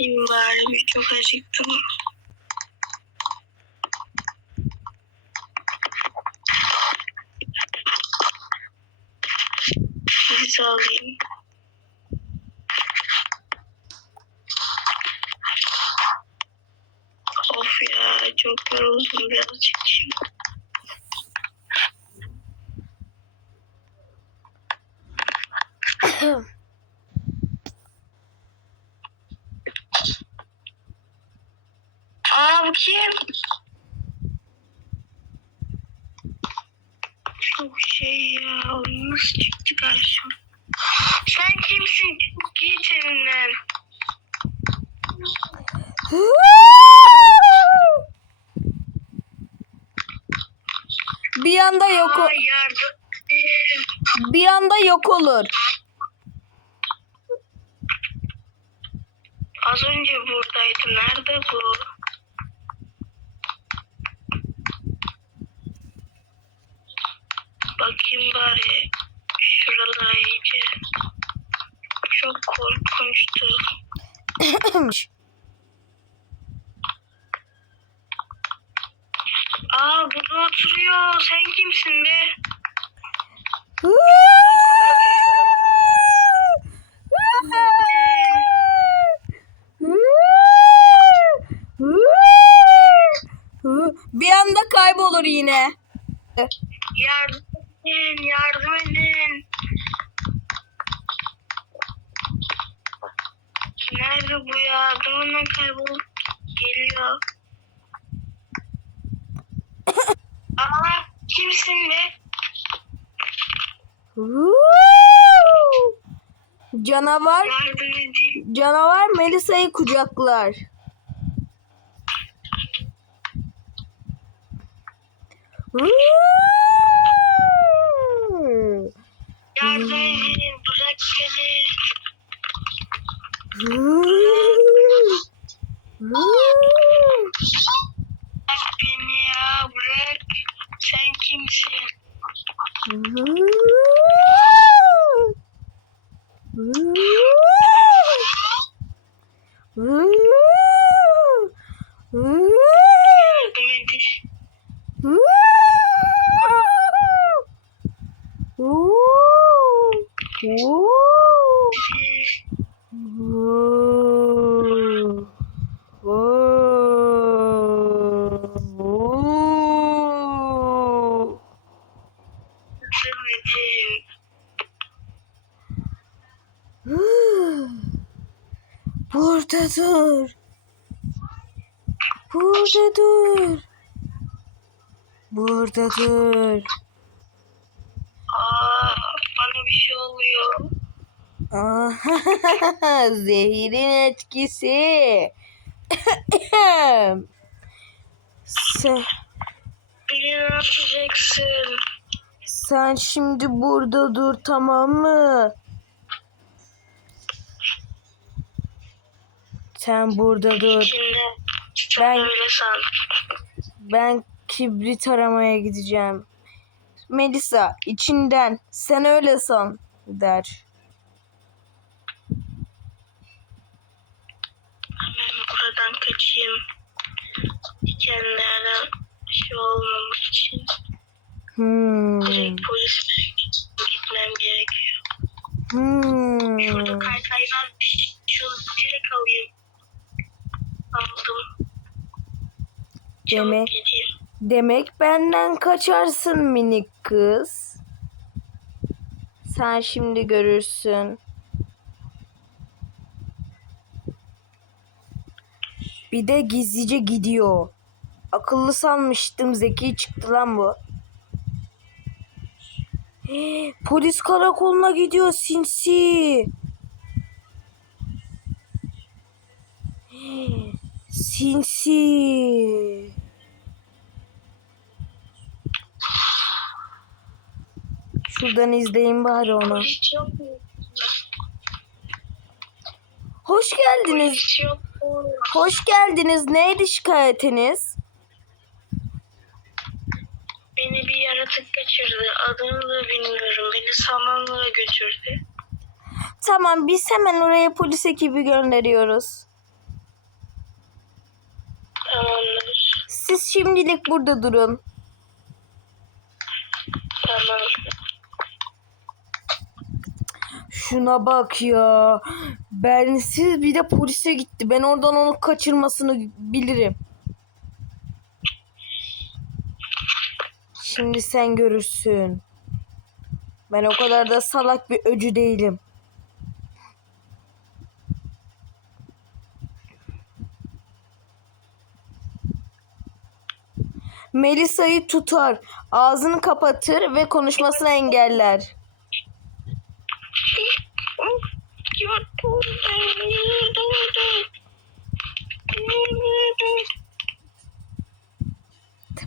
Yiyeyim bari bir çok acıktım. Bir alayım. Of ya çok yoruldum birazcık şimdi. Aa kim? Çok şey ya. Nasıl çıktı karşıma? Sen kimsin? Git evimden. Bir anda yok o- bir anda yok olur. Az önce buradaydı. Nerede bu? Bakayım bari şuralara iyice. Çok korkunçtu. Aa burada oturuyor. Sen kimsin be? Bir anda kaybolur yine. Yardım edin, yardım edin. Nerede bu ya? Adamın kaybolup geliyor. Aa, kimsin be? Canavar, Yardım edin. canavar Melisa'yı kucaklar. Yardım. Bırak beni. Bırak beni ya. Bırak. Sen kimsin? Edin. Yardım edin. Burada dur. Burada dur. Burada dur. Aa, bana bir şey oluyor. Ah, Zehirin etkisi. sen, Beni ne yapacaksın? sen şimdi burada dur tamam mı? Sen burada dur. Sen Ben- öyle san. Ben kibrit aramaya gideceğim. Melisa içinden sen öyle san der. Hemen buradan kaçayım. Dikenlerden şey olmamak için. Hmm. Direkt polis gitmem gerekiyor. Hmm. Şurada kaykay varmış. Şunu direkt alayım. Aldım. Demek-. Demek benden kaçarsın minik kız. Sen şimdi görürsün. Bir de gizlice gidiyor. Akıllı sanmıştım zeki çıktı lan bu. Polis karakoluna gidiyor sinsi. Sinsi. Şuradan izleyin bari onu. Hoş geldiniz. Hoş geldiniz. Neydi şikayetiniz? Beni bir yaratık kaçırdı. Adını da bilmiyorum. Beni samanlığa götürdü. Tamam biz hemen oraya polis ekibi gönderiyoruz. Tamamdır. Siz şimdilik burada durun. Tamam. Şuna bak ya. Bensiz bir de polise gitti. Ben oradan onu kaçırmasını bilirim. Şimdi sen görürsün. Ben o kadar da salak bir öcü değilim. Melisa'yı tutar, ağzını kapatır ve konuşmasını engeller.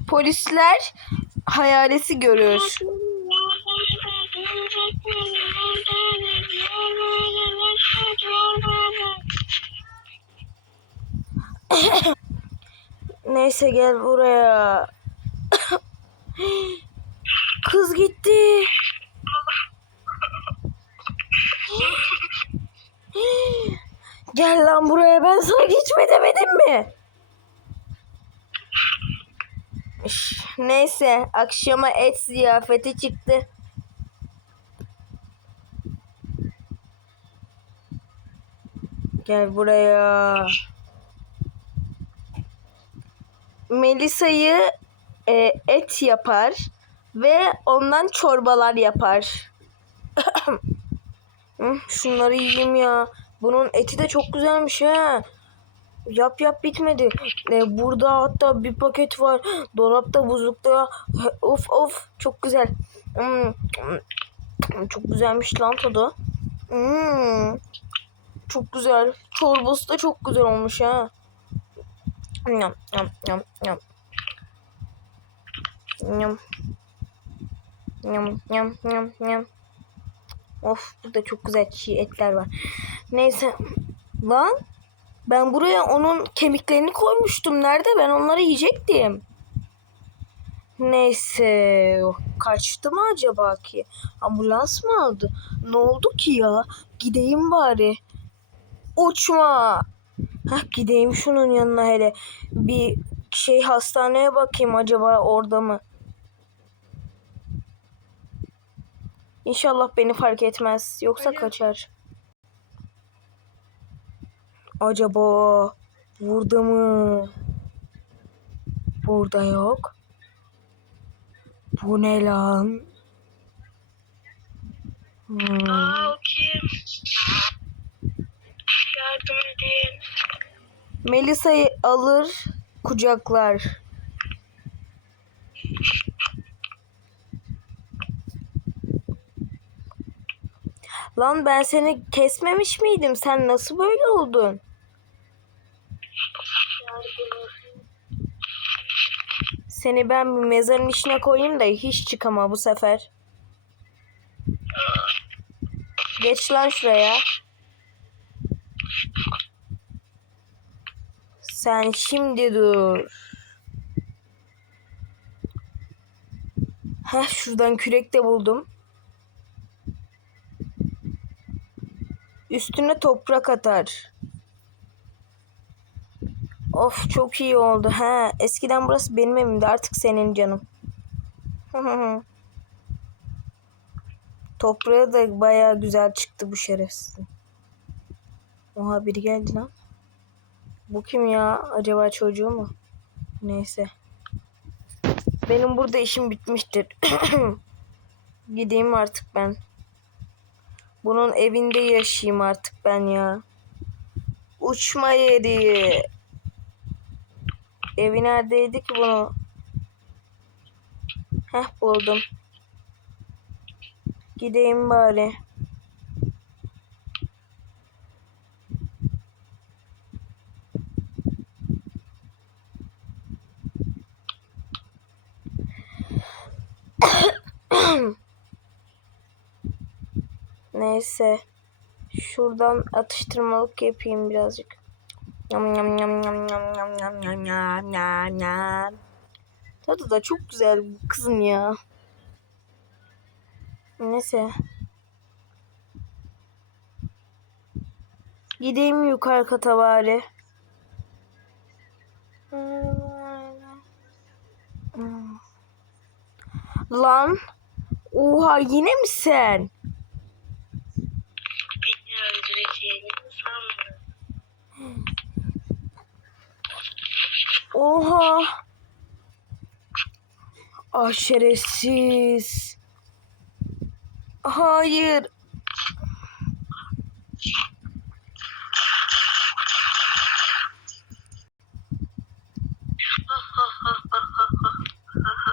Polisler hayaleti görür. Neyse gel buraya. Kız gitti. Gel lan buraya ben sana geçme demedim mi? Neyse akşama et ziyafeti çıktı. Gel buraya. Melisa'yı e, et yapar ve ondan çorbalar yapar. Şunları yiyeyim ya. Bunun eti de çok güzelmiş ha. Yap yap bitmedi. E, burada hatta bir paket var. Dolapta buzlukta. Of of çok güzel. Hmm, hmm, Çok güzelmiş lan tadı. Hmm, Çok güzel. Çorbası da çok güzel olmuş ha. Yam yam yam yam. Yam. Yam yam yam yam. Of burada çok güzel çiğ etler var. Neyse. Lan ben buraya onun kemiklerini koymuştum. Nerede? Ben onları yiyecektim. Neyse. Kaçtı mı acaba ki? Ambulans mı aldı? Ne oldu ki ya? Gideyim bari. Uçma. Hah gideyim şunun yanına hele. Bir şey hastaneye bakayım acaba orada mı? İnşallah beni fark etmez. Yoksa Alo. kaçar. Acaba burada mı? Burada yok. Bu ne lan? Hmm. Aa o kim? Yardım edin. Melisa'yı alır, kucaklar. Lan ben seni kesmemiş miydim? Sen nasıl böyle oldun? Seni ben bir mezarın içine koyayım da hiç çıkama bu sefer. Geç lan şuraya. Sen şimdi dur. Heh şuradan kürek de buldum. Üstüne toprak atar. Of çok iyi oldu. Ha, eskiden burası benim evimdi artık senin canım. Toprağı da baya güzel çıktı bu şerefsizin. Oha biri geldi lan. Bu kim ya? Acaba çocuğu mu? Neyse. Benim burada işim bitmiştir. Gideyim artık ben. Bunun evinde yaşayayım artık ben ya. Uçma yeri. Evi neredeydi ki bunu? Heh buldum. Gideyim bari. Neyse. Şuradan atıştırmalık yapayım birazcık. Yam yam yam yam yam yam yam yam yam yam yam. Tadı da çok güzel bu kızım ya. Neyse. Gideyim yukarı kata bari. Lan. Oha yine mi sen? Oha. Ah şerefsiz. Hayır.